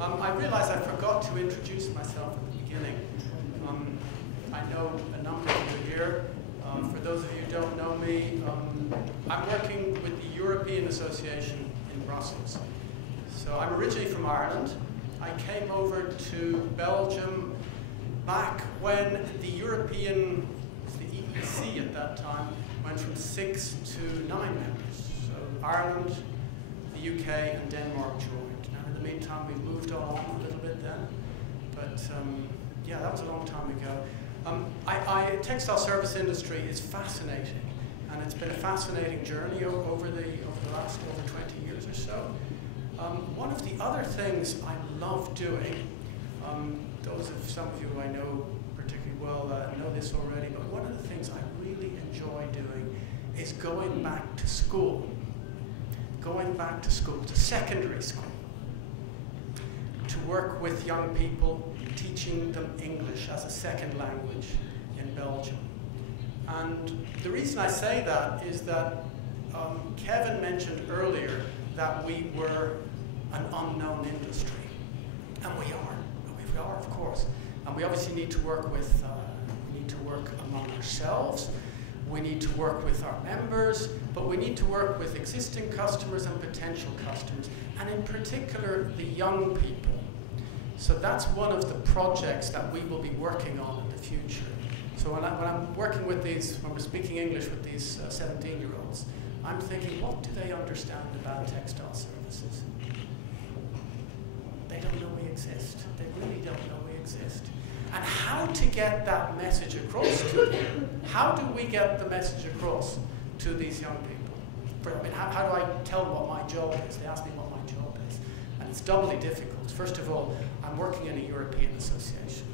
I realize I forgot to introduce myself at the beginning. I know a number of you here. For those of you who don't know me, I'm working with the European Association in Brussels. So I'm originally from Ireland. I came over to Belgium back when the European, the EEC at that time, went from 6 to 9 members. So Ireland, the UK, and Denmark joined. Now in the meantime, we've moved on a little bit then. But yeah, that was a long time ago. Textile service industry is fascinating, and it's been a fascinating journey over the last over 20 years or so. One of the other things I love doing, some of you I know particularly well know this already, but one of the things I really enjoy doing is going back to school. Going back to school, to secondary school, to work with young people, teaching them English as a second language in Belgium. And the reason I say that is that Kevin mentioned earlier that we were an unknown industry. And we are, of course. And we obviously need to work with, we need to work among ourselves, we need to work with our members, but we need to work with existing customers and potential customers, and in particular, the young people. So that's one of the projects that we will be working on in the future. So when I'm working with these, when we're speaking English with these 17-year-olds, I'm thinking, what do they understand about textile services? They don't know we exist. They really don't know we exist. And how to get that message across to them? How do we get the message across to these young people? I mean, how do I tell them what my job is? They ask me what my job is. And it's doubly difficult. First of all, I'm working in a European association.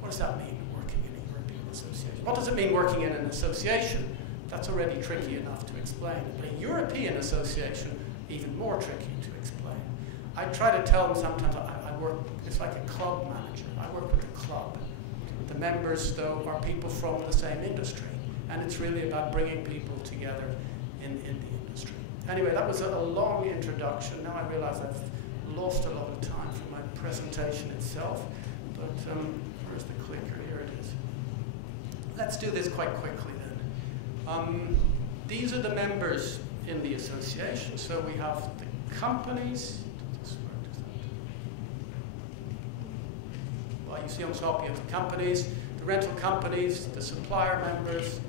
What does that mean, working in a European association? What does it mean, working in an association? That's already tricky enough to explain. But a European association, even more tricky to explain. I try to tell them sometimes I work, it's like a club manager. I work with a club. The members, though, are people from the same industry. And it's really about bringing people together in the industry. Anyway, that was a long introduction. Now I realize I've lost a lot of time for my presentation itself. But where's the clicker? Here it is. Let's do this quite quickly then. These are the members in the association. So we have the companies. Well, you see on top you have the companies, the rental companies, the supplier members,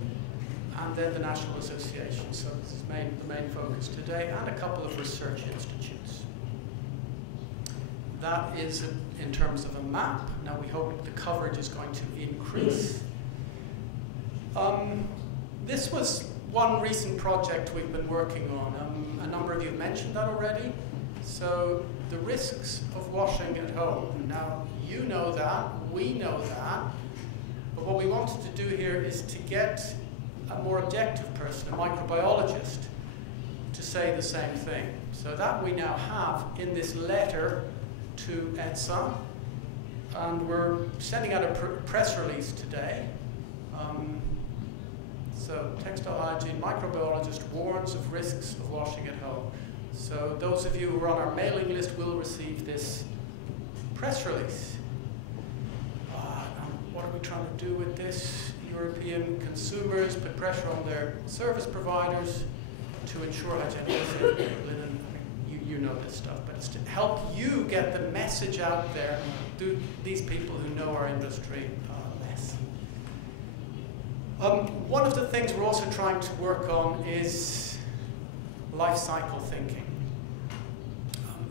and then the National Association. So this is the main focus today, and a couple of research institutes. That is in terms of a map. Now we hope the coverage is going to increase. This was one recent project we've been working on. A number of you have mentioned that already. So the risks of washing at home. Now you know that, we know that, but what we wanted to do here is to get a more objective person, a microbiologist, to say the same thing. So that we now have in this letter to ETSA, and we're sending out a press release today. So textile hygiene, microbiologist warns of risks of washing at home. So those of you who are on our mailing list will receive this press release. What are we trying to do with this? European consumers put pressure on their service providers to ensure hygienic linen. You know this stuff, but it's to help you get the message out there to these people who know our industry less. One of the things we're also trying to work on is life cycle thinking.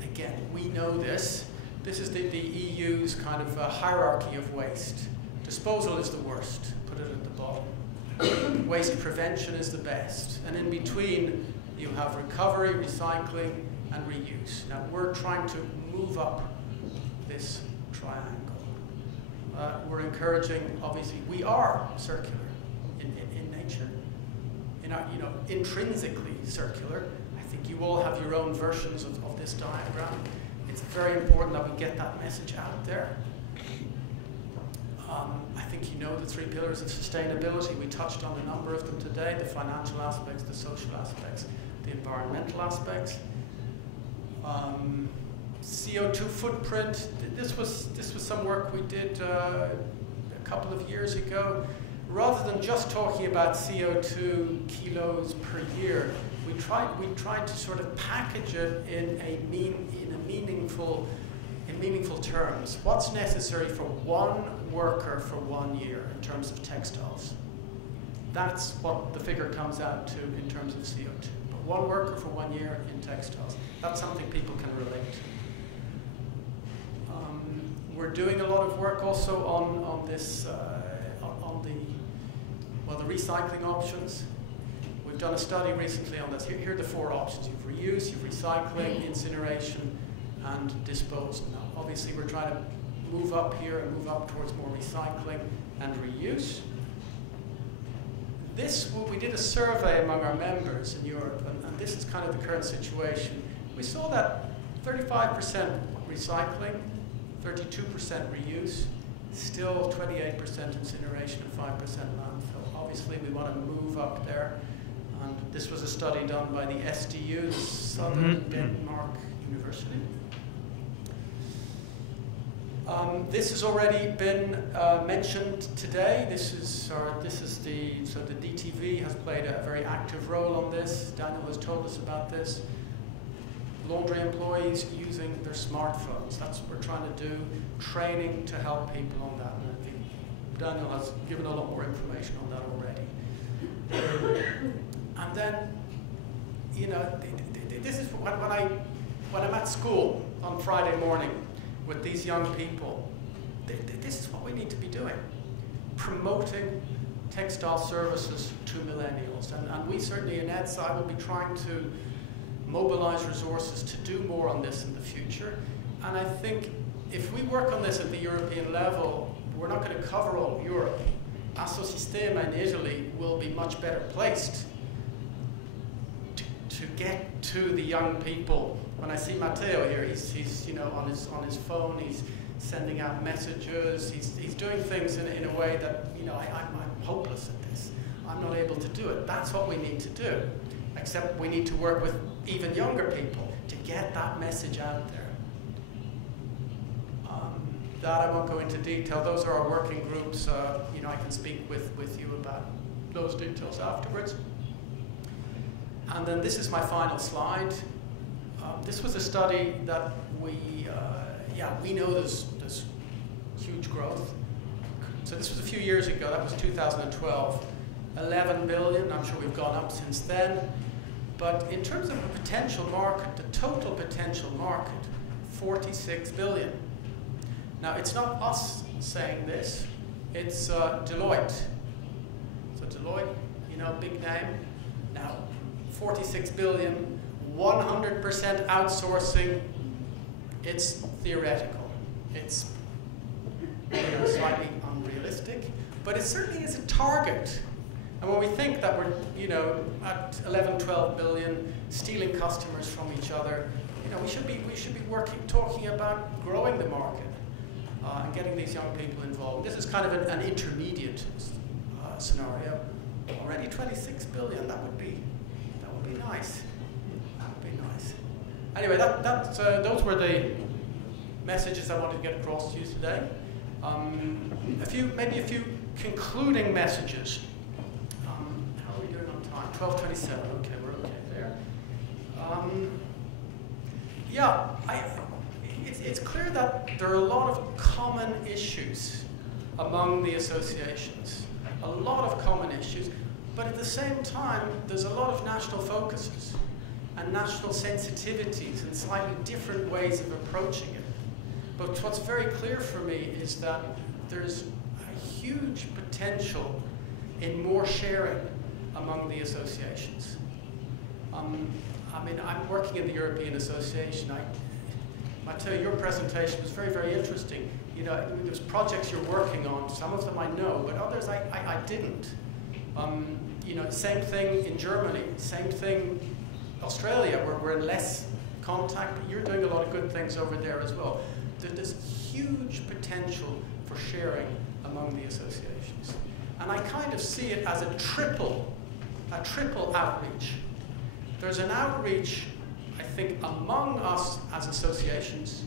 Again, we know this. This is the EU's kind of hierarchy of waste. Disposal is the worst, put it at the bottom. Waste prevention is the best. And in between, you have recovery, recycling, and reuse. Now, we're trying to move up this triangle. We're encouraging, obviously, we are circular in nature, intrinsically circular. I think you all have your own versions of this diagram. It's very important that we get that message out there. I think you know the 3 pillars of sustainability. We touched on a number of them today: the financial aspects, the social aspects, the environmental aspects. CO2 footprint. This was some work we did a couple of years ago. Rather than just talking about CO2 kilos per year, we tried to sort of package it in meaningful terms. What's necessary for one worker for 1 year in terms of textiles? That's what the figure comes out to in terms of CO2. But one worker for 1 year in textiles. That's something people can relate to. We're doing a lot of work also on this, the recycling options. We've done a study recently on this. Here are the 4 options. You've reuse, you've recycling, incineration, and disposal. Now, obviously, we're trying to move up here and move up towards more recycling and reuse. We did a survey among our members in Europe, and this is kind of the current situation. We saw that 35% recycling, 32% reuse, still 28% incineration and 5% landfill. Obviously, we want to move up there. And this was a study done by the SDU, Southern Denmark University. This has already been mentioned today. The DTV has played a very active role on this. Daniel has told us about this. Laundry employees using their smartphones. That's what we're trying to do. Training to help people on that. And I think Daniel has given a lot more information on that already. And then, you know, this is when I'm at school on Friday morning with these young people. This is what we need to be doing: promoting textile services to millennials. And we certainly in ETSA, I will be trying to mobilize resources to do more on this in the future. And I think if we work on this at the European level, we're not going to cover all of Europe. Assosistema in Italy will be much better placed to get to the young people. When I see Matteo here, he's you know, on his phone, he's sending out messages, he's doing things in a way that, you know, I'm hopeless at this. I'm not able to do it. That's what we need to do. Except we need to work with even younger people to get that message out there. That I won't go into detail. Those are our working groups. You know, I can speak with you about those details afterwards. And then this is my final slide. This was a study that we know there's huge growth. So this was a few years ago. That was 2012. 11 billion. I'm sure we've gone up since then. But in terms of the potential market, the total potential market, 46 billion. Now, it's not us saying this, it's Deloitte. So Deloitte, you know, big name. Now, 46 billion, 100% outsourcing, it's theoretical. It's, you know, slightly unrealistic, but it certainly is a target. And when we think that we're, you know, at 11, 12 billion, stealing customers from each other, you know, we should be talking about growing the market and getting these young people involved. This is kind of an intermediate scenario. Already 26 billion. That would be nice. That would be nice. Anyway, those were the messages I wanted to get across to you today. Maybe a few concluding messages. 12:27. Okay, we're okay there. It's clear that there are a lot of common issues among the associations. A lot of common issues, but at the same time, there's a lot of national focuses and national sensitivities and slightly different ways of approaching it. But what's very clear for me is that there's a huge potential in more sharing among the associations. I mean, I'm working in the European Association. I tell you, your presentation was very, very interesting. You know, there's projects you're working on. Some of them I know, but others I didn't. You know, same thing in Germany, same thing Australia, where we're in less contact. But you're doing a lot of good things over there as well. There's huge potential for sharing among the associations. And I kind of see it as a triple outreach. There's an outreach, I think, among us as associations,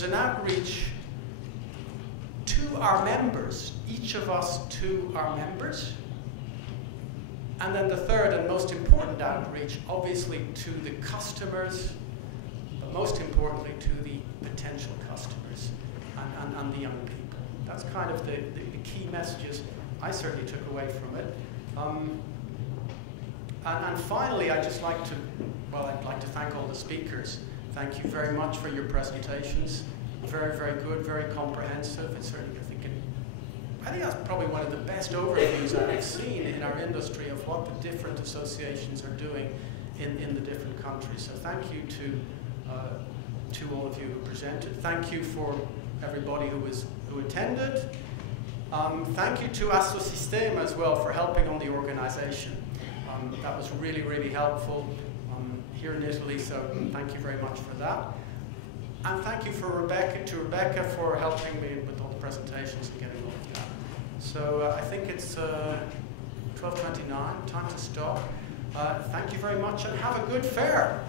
There's an outreach to our members, each of us to our members. And then the third and most important outreach, obviously to the customers, but most importantly to the potential customers and the young people. That's kind of the key messages I certainly took away from it. And finally, I'd just like to, well, I'd like to thank all the speakers. Thank you very much for your presentations. Very, very good, very comprehensive. It's certainly, I think that's probably one of the best overviews I've seen in our industry of what the different associations are doing in the different countries. So thank you to all of you who presented. Thank you for everybody who attended. Thank you to Assosistema as well for helping on the organization. That was really, really helpful here in Italy, so thank you very much for that. And thank you to Rebecca for helping me with all the presentations and getting all of that. So I think it's 12:29, time to stop. Thank you very much and have a good fair.